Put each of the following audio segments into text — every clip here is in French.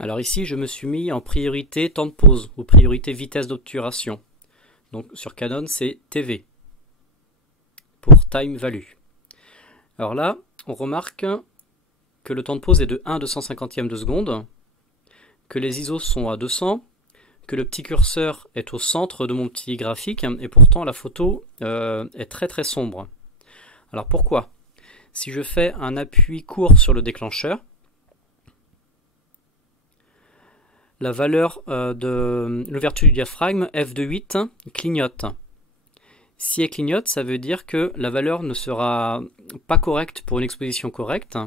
Alors ici, je me suis mis en priorité temps de pause ou priorité vitesse d'obturation. Donc sur Canon, c'est TV pour time value. Alors là, on remarque que le temps de pause est de 1/250e de seconde, que les ISO sont à 200, que le petit curseur est au centre de mon petit graphique et pourtant la photo est très très sombre. Alors pourquoi? Si je fais un appui court sur le déclencheur, la valeur de l'ouverture du diaphragme f2.8 clignote. Si elle clignote, ça veut dire que la valeur ne sera pas correcte pour une exposition correcte,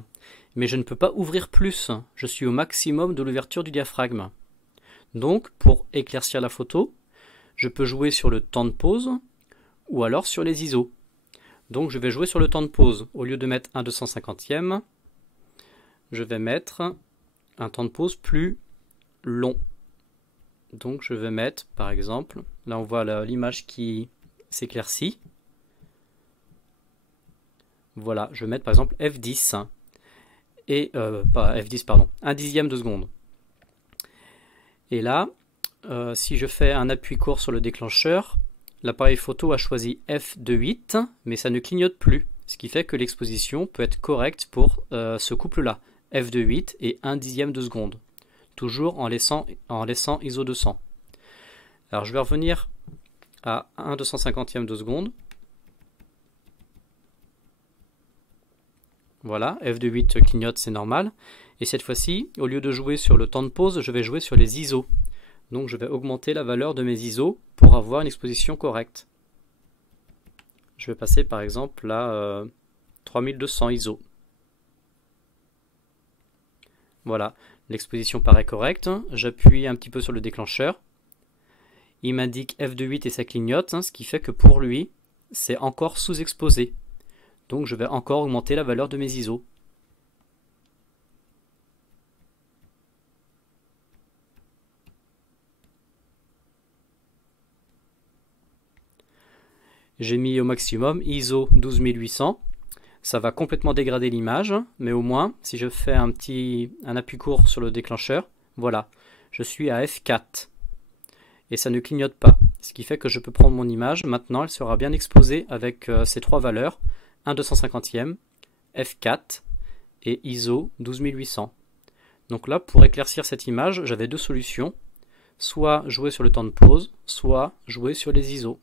mais je ne peux pas ouvrir plus. Je suis au maximum de l'ouverture du diaphragme. Donc, pour éclaircir la photo, je peux jouer sur le temps de pause ou alors sur les ISO. Donc, je vais jouer sur le temps de pause. Au lieu de mettre 1/250e, je vais mettre un temps de pause plus long. Donc je vais mettre par exemple, là on voit l'image qui s'éclaircit. Voilà, je vais mettre par exemple F10 et pas F10 pardon, 1/10 de seconde. Et là, si je fais un appui court sur le déclencheur, l'appareil photo a choisi f2.8, mais ça ne clignote plus, ce qui fait que l'exposition peut être correcte pour ce couple-là, f2.8 et 1/10 de seconde. Toujours en laissant ISO 200. Alors je vais revenir à 1/250e de seconde. Voilà, f2.8 clignote, c'est normal. Et cette fois-ci, au lieu de jouer sur le temps de pause, je vais jouer sur les ISO. Donc je vais augmenter la valeur de mes ISO pour avoir une exposition correcte. Je vais passer par exemple à 3200 ISO. Voilà, l'exposition paraît correcte. J'appuie un petit peu sur le déclencheur. Il m'indique f2.8 et ça clignote, ce qui fait que pour lui, c'est encore sous-exposé. Donc je vais encore augmenter la valeur de mes ISO. J'ai mis au maximum ISO 12800. Ça va complètement dégrader l'image, mais au moins, si je fais un appui court sur le déclencheur, voilà, je suis à f4. Et ça ne clignote pas, ce qui fait que je peux prendre mon image. Maintenant, elle sera bien exposée avec ces trois valeurs, 1/250e, f4 et ISO 12800. Donc là, pour éclaircir cette image, j'avais deux solutions. Soit jouer sur le temps de pause, soit jouer sur les ISO.